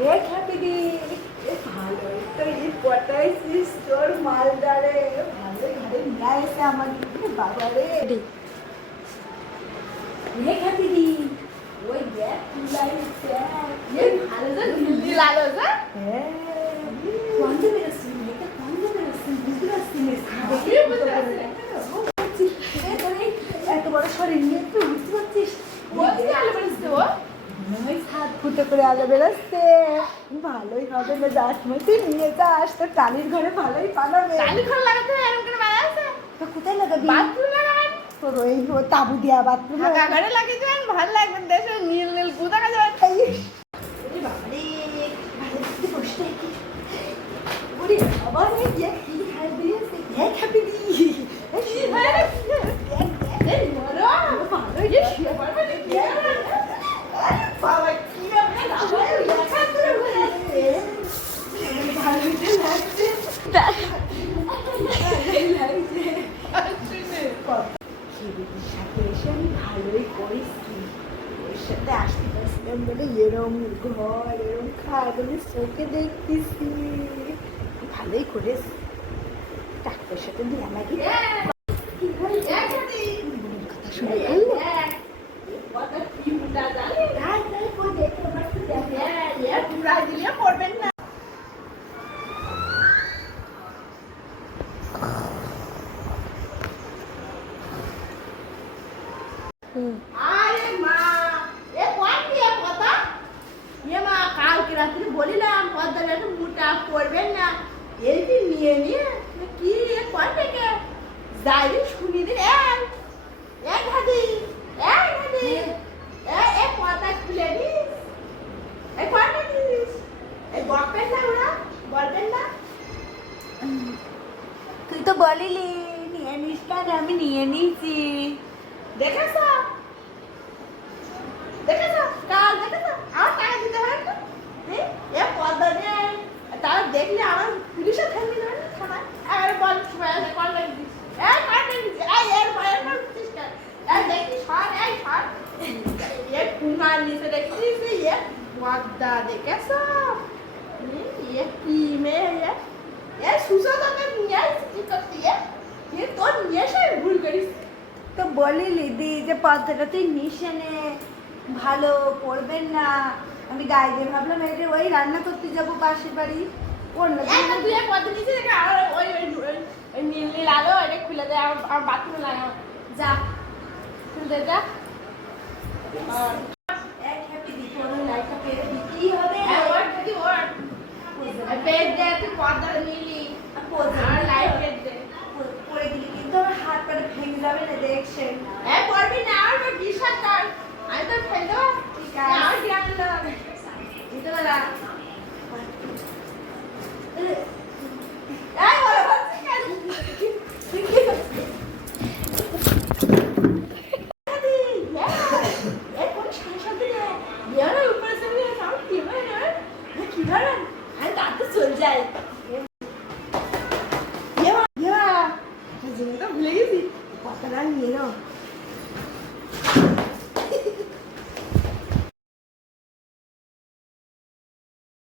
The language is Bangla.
এ খ্যাপি দি ভালোই তো এই পটাইছিস তোর মালদারে ভালোই ঘরে নিয়ে এসে আমার বাবারে এ খ্যাপি দি ওই দেখ তুলাই এ ভালো তো নীল লালো যা হ্যাঁ কোন দিন এসেছিস এটা কোন দিন এসেছিস বুঝতে পারছিস দেখি বুঝতে পারছিস এত বড় শরীর নিয়ে তুই বুঝতে পারছিস বলছি আলো বেরোচ্ছে ও নয় হাত ফুটো করে আলো বেরোচ্ছে ভালোই হবে না যাস তুই নিয়ে যাস তোর টালির ঘরে ভালোই পালাবে টালি ঘর লাগাতে এরকম করে মারা আছে তো কোথায় লাগাবি বাথরুম লাগাবেন তোর ওই তাবু দিয়া বাথরুম ঢাকা ঘরে লাগিয়ে দেবেন ভালো লাগবে দেশে নীল নীল গুদা কাজে বাবারে বসতে ওরে বাবা রে কি খাই দিয়েছে কে খাবি দি এই মরো ভালো এই শুয়ে পড়বে কি বাবা কি হবে না ভালো লাগছে সাথে এসে আমি ভালোই করেছি ওর সাথে আসতে পারছিলাম বলে এরম ঘর এরম খাট আমি চোখে দেখতেছি ভালোই করেছি ডাক্তার সাথে দিয়ে আমাকে কথা শুনে কথা কি মুটা জানি তাই করে দেখে আমার তো দেখে পুরা দিলে পড়বেন না আরে মা এ কোন দিয়ে কথা এ মা কালকে রাত্রে বলিলাম পদ্মার একটু মুটা পড়বেন না এই যে নিয়ে নিয়ে কি এ কোন থেকে যাই শুনি দিন এ ঘাদি এ পদ্মা খুলে দিস এ কোন দিস এই বকবেন না ওরা বলবেন না তুই তো বলিলি নিয়ে নিস কেন আমি নিয়ে নিয়েছি দেখেছ কাল দেখেছ আমার টাকা দিতে হয় না এ পদ্মা নিয়ে তারা দেখলে আমার পুলিশে ফেলবি না থানায় এবারে বল সবাই আছে কল লাগিয়ে দিস কল লাগিয়ে দিস এর ভয়ের পর দিস কেন দেখি সর এ কুমার নিচে দেখছিস এ পদ্মা দেখেছ এ কি মেয়ে এ সুসদাকে নিয়ে আসছি কি করতে এ তোর নিয়ে এসে ভুল করিস তো বলিলি দি যে পদ্মাটা তুই মিশে নে ভালো পড়বেন না আমি গায়ে দিয়ে ভাবলাম এটা ওই রান্না করতে যাবো পাশের বাড়ি অন্য একটা তুই এক পদ্ধতি নিচে দেখে আর ওই নীল নীল আলো এটা খুলে দে আমার বাথরুমে লাগা যা খুলে দে যা